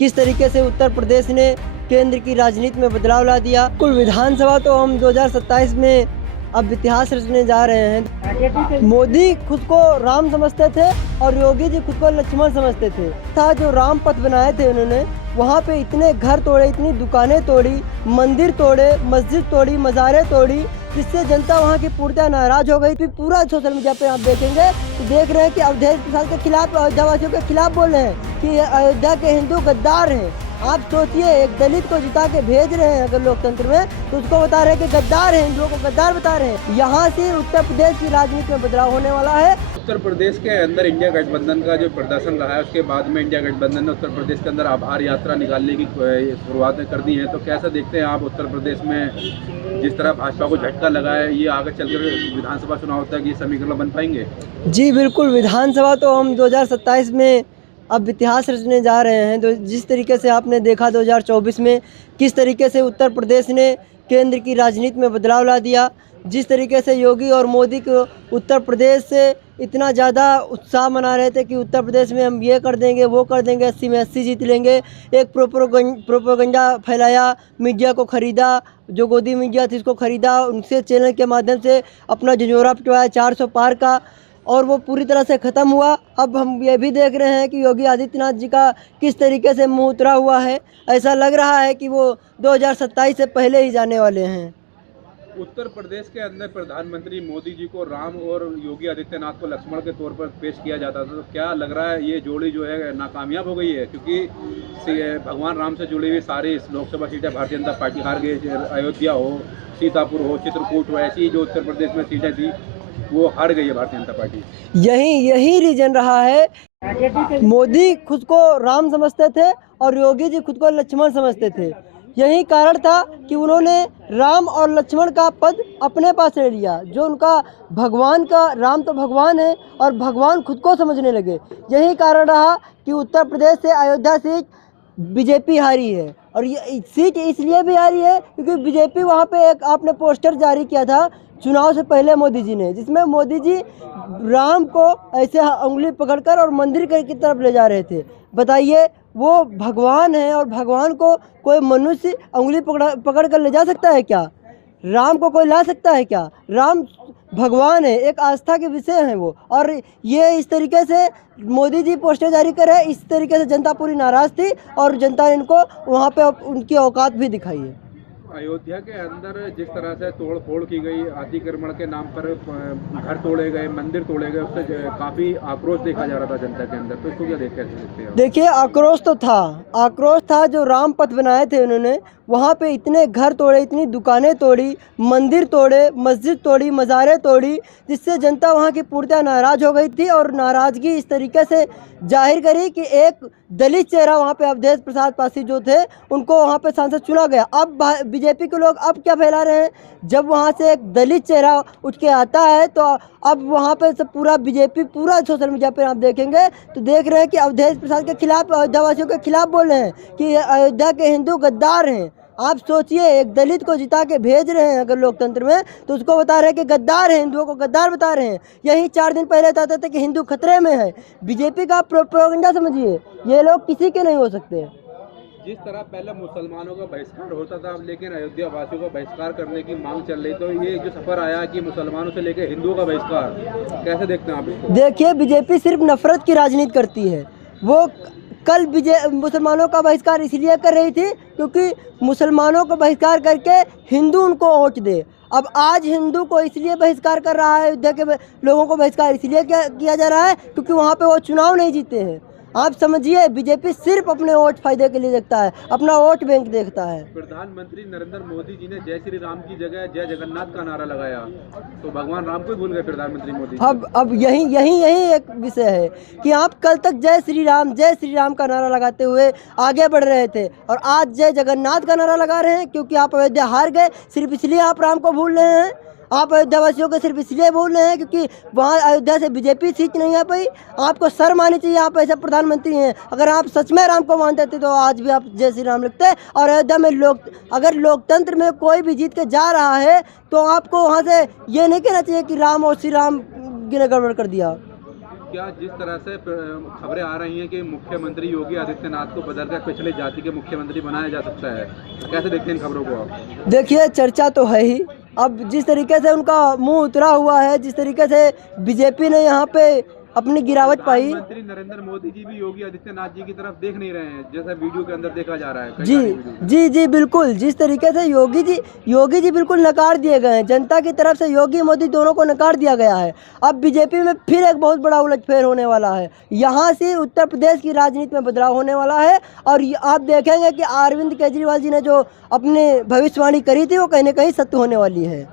किस तरीके से उत्तर प्रदेश ने केंद्र की राजनीति में बदलाव ला दिया। कुल विधानसभा तो हम 2027 में अब इतिहास रचने जा रहे हैं। मोदी खुद को राम समझते थे और योगी जी खुद को लक्ष्मण समझते थे। था जो राम पथ बनाए थे उन्होंने, वहाँ पे इतने घर तोड़े, इतनी दुकानें तोड़ी, मंदिर तोड़े, मस्जिद तोड़ी, मज़ारें तोड़ी, जिससे जनता वहाँ की पूर्णतः नाराज हो गई थी। पूरा सोशल मीडिया पे आप देखेंगे तो देख रहे हैं कि अवधेश प्रसाद के खिलाफ, अयोध्या वासियों के खिलाफ बोल रहे हैं कि अयोध्या के हिंदू गद्दार हैं। आप सोचिए, एक दलित को जिता के भेज रहे हैं अगर लोकतंत्र में, तो उसको बता रहे हैं कि गद्दार हैं, हिंदुओं को गद्दार बता रहे हैं। यहाँ से उत्तर प्रदेश की राजनीति में बदलाव होने वाला है। उत्तर प्रदेश के अंदर इंडिया गठबंधन का जो प्रदर्शन रहा है, उसके बाद में इंडिया गठबंधन ने उत्तर प्रदेश के अंदर आभार यात्रा निकालने की शुरुआत कर दी है। तो कैसा देखते हैं आप उत्तर प्रदेश में जिस तरह भाजपा को झटका लगा है, ये आगे चलकर विधानसभा चुनाव तक ये समीकरण बन पाएंगे? जी बिल्कुल, विधानसभा तो हम 2027 में अब इतिहास रचने जा रहे हैं। तो जिस तरीके से आपने देखा 2024 में किस तरीके से उत्तर प्रदेश ने केंद्र की राजनीति में बदलाव ला दिया, जिस तरीके से योगी और मोदी को उत्तर प्रदेश से इतना ज़्यादा उत्साह मना रहे थे कि उत्तर प्रदेश में हम ये कर देंगे, वो कर देंगे, 80 में 80 जीत लेंगे। एक प्रोपोगंडा फैलाया, मीडिया को ख़रीदा, जो गोदी मीडिया थी उसको ख़रीदा, उनसे चैनल के माध्यम से अपना झंझोरा पिटवाया 400 पार का, और वो पूरी तरह से ख़त्म हुआ। अब हम ये भी देख रहे हैं कि योगी आदित्यनाथ जी का किस तरीके से मुँह उतरा हुआ है। ऐसा लग रहा है कि वो 2027 से पहले ही जाने वाले हैं। उत्तर प्रदेश के अंदर प्रधानमंत्री मोदी जी को राम और योगी आदित्यनाथ को लक्ष्मण के तौर पर पेश किया जाता था, तो क्या लग रहा है ये जोड़ी जो है नाकामयाब हो गई है? क्योंकि भगवान राम से जुड़ी हुई सारी लोकसभा सीटें भारतीय जनता पार्टी हार गई। अयोध्या हो, सीतापुर हो, चित्रकूट हो, ऐसी जो उत्तर प्रदेश में सीटें थी वो हार गई है भारतीय जनता पार्टी। यही रीजन रहा है। मोदी खुद को राम समझते थे और योगी जी खुद को लक्ष्मण समझते थे। यही कारण था कि उन्होंने राम और लक्ष्मण का पद अपने पास ले लिया। जो उनका भगवान का, राम तो भगवान है और भगवान खुद को समझने लगे। यही कारण रहा कि उत्तर प्रदेश से अयोध्या सीट बीजेपी हारी है। और ये सीट इसलिए भी हारी है क्योंकि बीजेपी वहाँ पे एक, आपने पोस्टर जारी किया था चुनाव से पहले मोदी जी ने, जिसमें मोदी जी राम को ऐसे उंगली पकड़कर और मंदिर की तरफ ले जा रहे थे। बताइए, वो भगवान है और भगवान को कोई मनुष्य उंगली पकड़ कर ले जा सकता है क्या? राम को कोई ला सकता है क्या? राम भगवान है, एक आस्था के विषय हैं वो। और ये इस तरीके से मोदी जी पोस्टर जारी करे, इस तरीके से जनता पूरी नाराज़ थी और जनता ने इनको वहाँ पे उनकी औकात भी दिखाई है। अयोध्या के अंदर जिस तरह से तोड़ फोड़ की गई, अतिक्रमण के नाम पर घर तोड़े गए, मंदिर तोड़े गए, उससे काफ़ी आक्रोश देखा जा रहा था जनता के अंदर। तो इसको क्या देखते हैं? देखिए, आक्रोश तो था, आक्रोश था। जो राम पथ बनाए थे उन्होंने, वहाँ पे इतने घर तोड़े, इतनी दुकानें तोड़ी, मंदिर तोड़े, मस्जिद तोड़ी, मज़ारें तोड़ी, जिससे जनता वहाँ की पूर्णतः नाराज़ हो गई थी। और नाराज़गी इस तरीके से जाहिर करी कि एक दलित चेहरा वहाँ पे अवधेश प्रसाद पासी जो थे, उनको वहाँ पे सांसद चुना गया। अब बीजेपी के लोग अब क्या फैला रहे हैं, जब वहाँ से एक दलित चेहरा उठ के आता है तो अब वहाँ पे सब पूरा बीजेपी, पूरा सोशल मीडिया पे आप देखेंगे तो देख रहे हैं कि अवधेश प्रसाद के खिलाफ, अयोध्या वासियों के खिलाफ बोल रहे हैं कि अयोध्या के हिंदू गद्दार हैं। आप सोचिए, एक दलित को जिता के भेज रहे हैं अगर लोकतंत्र में, तो उसको बता रहे हैं कि गद्दार हैं, हिंदुओं को गद्दार बता रहे हैं। यही 4 दिन पहले बताते थे कि हिंदू खतरे में है। बीजेपी का प्रोपेगेंडा समझिए, ये लोग किसी के नहीं हो सकते। जिस तरह पहले मुसलमानों का बहिष्कार होता था, लेकिन अयोध्या वासियों का बहिष्कार करने की मांग चल रही, तो ये जो सफर आया कि मुसलमानों से लेकर हिंदुओं का बहिष्कार, कैसे देखते हैं आप इसको? देखिए, बीजेपी सिर्फ नफरत की राजनीति करती है। वो कल मुसलमानों का बहिष्कार इसलिए कर रही थी क्योंकि मुसलमानों को बहिष्कार करके हिंदू उनको वोट दे। अब आज हिंदू को इसलिए बहिष्कार कर रहा है, अयोध्या के लोगों को बहिष्कार इसलिए किया जा रहा है क्योंकि वहाँ पे वो चुनाव नहीं जीते हैं। आप समझिए, बीजेपी सिर्फ अपने वोट फायदे के लिए देखता है, अपना वोट बैंक देखता है। प्रधानमंत्री नरेंद्र मोदी जी ने जय श्री राम की जगह जय जगन्नाथ का नारा लगाया, तो भगवान राम को ही भूल गए प्रधानमंत्री मोदी। अब यही एक विषय है कि आप कल तक जय श्री राम का नारा लगाते हुए आगे बढ़ रहे थे और आज जय जगन्नाथ का नारा लगा रहे हैं क्योंकि आप अयोध्या हार गए। सिर्फ इसलिए आप राम को भूल रहे हैं। आप अयोध्या वासियों को सिर्फ इसलिए बोल रहे हैं क्योंकि वहाँ अयोध्या से बीजेपी सीट नहीं आ पाई। आपको शर्म आनी चाहिए, आप ऐसे प्रधानमंत्री हैं। अगर आप सच में राम को मानते थे तो आज भी आप जय श्री राम लिखते। और अयोध्या में अगर लोकतंत्र में कोई भी जीत के जा रहा है तो आपको वहाँ से ये नहीं कहना चाहिए कि राम और श्री राम ने गड़बड़ कर दिया। क्या जिस तरह से खबरें आ रही हैं कि मुख्यमंत्री योगी आदित्यनाथ को बदलकर पिछले जाति के मुख्यमंत्री बनाया जा सकता है, कैसे देखते हैं इन खबरों को आप? देखिए, चर्चा तो है ही। अब जिस तरीके से उनका मुंह उतरा हुआ है, जिस तरीके से बीजेपी ने यहाँ पे अपनी गिरावट पाई। प्रधानमंत्री नरेंद्र मोदी जी भी योगी आदित्यनाथ जी की तरफ देख नहीं रहे हैं, जैसा वीडियो के अंदर देखा जा रहा है कई जी सारी वीडियो में। जी जी बिल्कुल, जिस तरीके से योगी जी बिल्कुल नकार दिए गए हैं। जनता की तरफ से योगी मोदी दोनों को नकार दिया गया है। अब बीजेपी में फिर एक बहुत बड़ा उलटफेर होने वाला है। यहाँ से उत्तर प्रदेश की राजनीति में बदलाव होने वाला है और आप देखेंगे कि अरविंद केजरीवाल जी ने जो अपने भविष्यवाणी करी थी वो कहीं ना कहीं सत्य होने वाली है।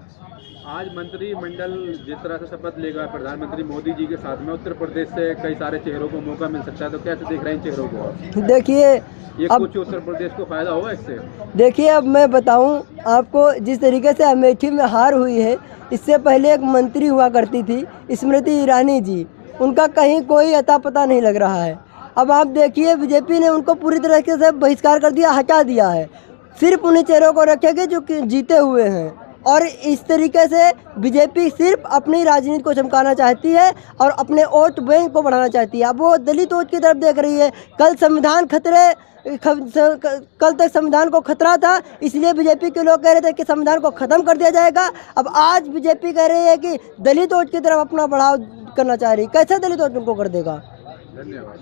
आज मंत्रिमंडल जिस तरह से शपथ लेगा प्रधानमंत्री मोदी जी के साथ में, उत्तर प्रदेश से कई सारे चेहरों को मौका मिल सकता है, तो कैसे देख रहे हैं इन चेहरों को आप? देखिए, ये अब कुछ उत्तर प्रदेश को फायदा होगा इससे? देखिए, अब मैं बताऊं आपको, जिस तरीके से अमेठी में हार हुई है, इससे पहले एक मंत्री हुआ करती थी स्मृति ईरानी जी, उनका कहीं कोई अता पता नहीं लग रहा है। अब आप देखिए, बीजेपी ने उनको पूरी तरीके से बहिष्कार कर दिया, हटा दिया है। सिर्फ उन्हीं चेहरों को रखेगी जो कि जीते हुए हैं। और इस तरीके से बीजेपी सिर्फ अपनी राजनीति को चमकाना चाहती है और अपने वोट बैंक को बढ़ाना चाहती है। अब वो दलित वोट की तरफ देख रही है। कल तक संविधान को खतरा था, इसलिए बीजेपी के लोग कह रहे थे कि संविधान को ख़त्म कर दिया जाएगा। अब आज बीजेपी कह रही है कि दलित वोट की तरफ अपना बढ़ाव करना चाह रही है। कैसे दलित वोट उनको कर देगा? धन्यवाद।